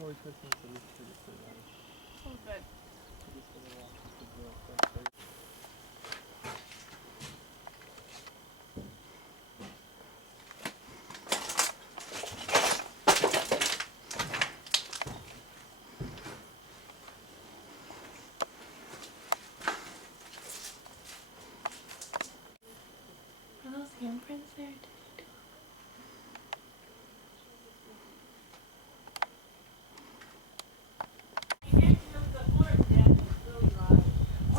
Holy Christmas is pretty good. Oh, good. Just gonna walk with the real quick. Are those handprints there?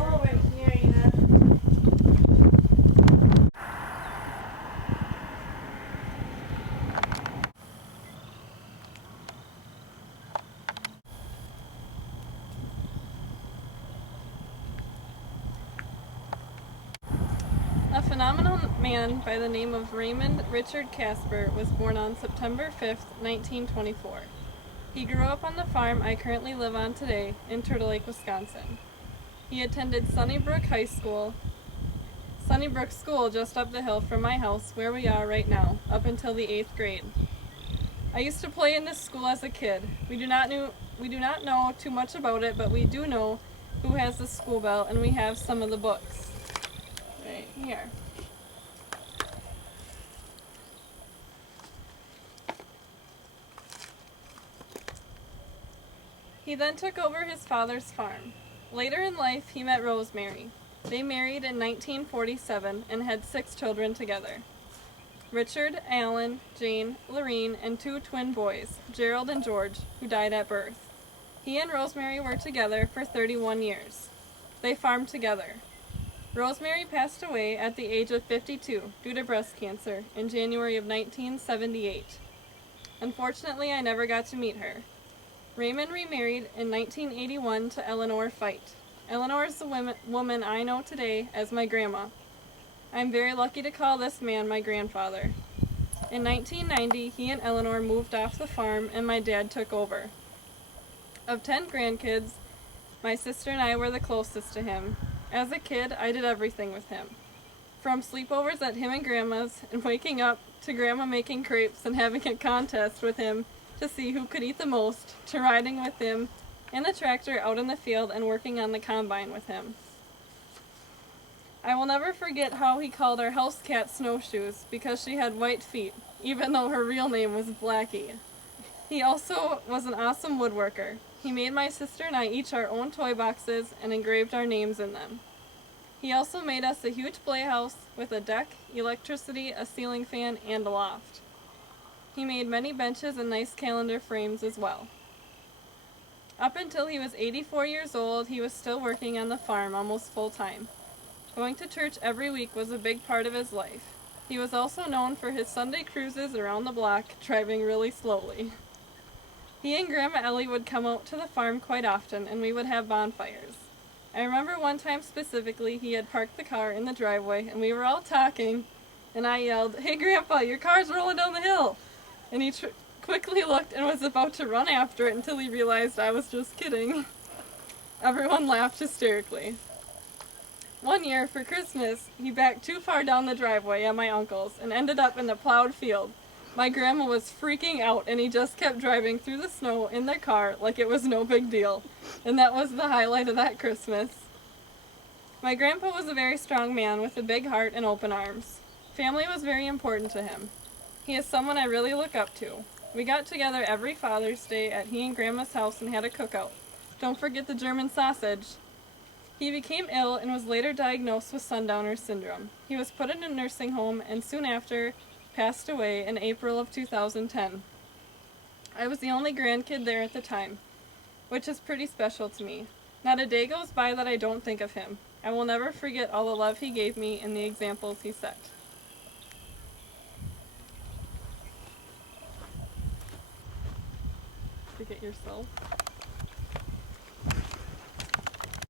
Oh, right here, yeah. A phenomenal man by the name of Raymond Richard Casper was born on September 5th, 1924. He grew up on the farm I currently live on today in Turtle Lake, Wisconsin. He attended Sunnybrook School just up the hill from my house where we are right now, up until the 8th grade. I used to play in this school as a kid. We do not know too much about it, but we do know who has the school bell, and we have some of the books. Right here. He then took over his father's farm. Later in life, he met Rosemary. They married in 1947 and had 6 children together. Richard, Alan, Jane, Lorene, and 2 twin boys, Gerald and George, who died at birth. He and Rosemary were together for 31 years. They farmed together. Rosemary passed away at the age of 52 due to breast cancer in January of 1978. Unfortunately, I never got to meet her. Raymond remarried in 1981 to Eleanor Fite. Eleanor is the woman I know today as my grandma. I am very lucky to call this man my grandfather. In 1990, he and Eleanor moved off the farm and my dad took over. Of 10 grandkids, my sister and I were the closest to him. As a kid, I did everything with him. From sleepovers at him and Grandma's and waking up to Grandma making crepes and having a contest with him to see who could eat the most, to riding with him in the tractor out in the field and working on the combine with him. I will never forget how he called our house cat Snowshoes because she had white feet, even though her real name was Blackie. He also was an awesome woodworker. He made my sister and I each our own toy boxes and engraved our names in them. He also made us a huge playhouse with a deck, electricity, a ceiling fan, and a loft. He made many benches and nice calendar frames as well. Up until he was 84 years old, he was still working on the farm almost full-time. Going to church every week was a big part of his life. He was also known for his Sunday cruises around the block, driving really slowly. He and Grandma Ellie would come out to the farm quite often, and we would have bonfires. I remember one time specifically, he had parked the car in the driveway, and we were all talking, and I yelled, "Hey Grandpa, your car's rolling down the hill!" And he quickly looked and was about to run after it until he realized I was just kidding. Everyone laughed hysterically. One year, for Christmas, he backed too far down the driveway at my uncle's and ended up in the plowed field. My grandma was freaking out, and he just kept driving through the snow in their car like it was no big deal. And that was the highlight of that Christmas. My grandpa was a very strong man with a big heart and open arms. Family was very important to him. He is someone I really look up to. We got together every Father's Day at he and Grandma's house and had a cookout. Don't forget the German sausage. He became ill and was later diagnosed with Sundowner syndrome. He was put in a nursing home and soon after passed away in April of 2010. I was the only grandkid there at the time, which is pretty special to me. Not a day goes by that I don't think of him. I will never forget all the love he gave me and the examples he set. Forget yourself.